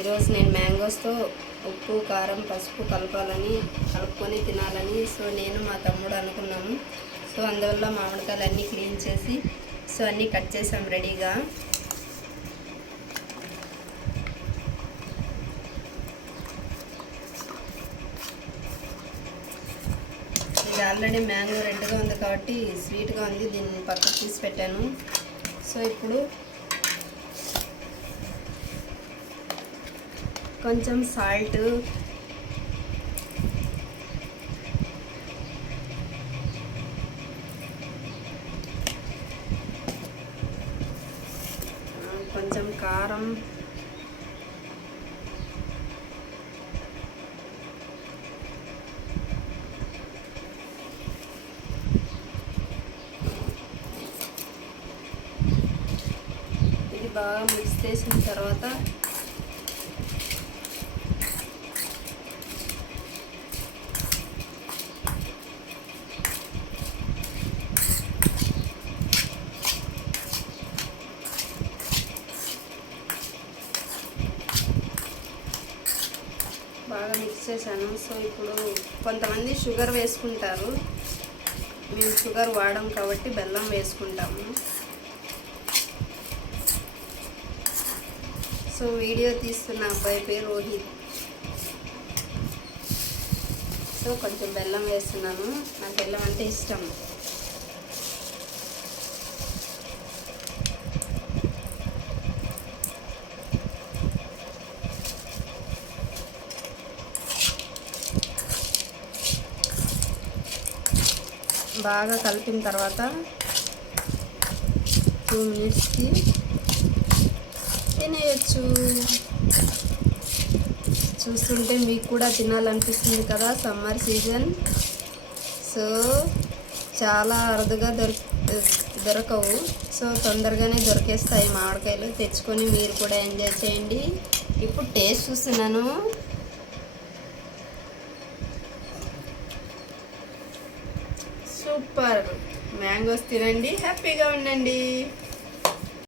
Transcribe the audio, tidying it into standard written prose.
ఈరోజు నేను మ్యాంగోస్తో ఉప్పు కారం పసుపు కలుపుకొని తినాలని నేను మా తమ్ముడు అనుకున్నాము. అందువల్ల మామిడికాయలు అన్నీ క్లీన్ చేసి అన్నీ కట్ చేసాం రెడీగా. ఇది ఆల్రెడీ మ్యాంగో రెడ్గా ఉంది కాబట్టి స్వీట్గా ఉంది, దీన్ని పక్కకు తీసి పెట్టాను. ఇప్పుడు కొంచెం సాల్ట్, కొంచెం కారం, ఇది బాగా మిక్స్ చేసిన తర్వాత బాగా మిక్స్ చేశాను. ఇప్పుడు కొంతమంది షుగర్ వేసుకుంటారు, మేము షుగర్ వాడం కాబట్టి బెల్లం వేసుకుంటాము. వీడియో తీస్తున్న అబ్బాయి పేరు రోహిత్. కొంచెం బెల్లం వేస్తున్నాను, నాకు బెల్లం అంటే ఇష్టం. బాగా కలిపిన తర్వాత 2 మినిట్స్కి తినేయచ్చు. చూస్తుంటే మీకు కూడా తినాలనిపిస్తుంది కదా, సమ్మర్ సీజన్. చాలా అరుదుగా దొరకవు, తొందరగానే దొరికేస్తాయి మామిడికాయలు. తెచ్చుకొని మీరు కూడా ఎంజాయ్ చేయండి. ఇప్పుడు టేస్ట్ చూస్తున్నాను. సూపర్ మ్యాంగోస్ తినండి, హ్యాపీగా ఉండండి.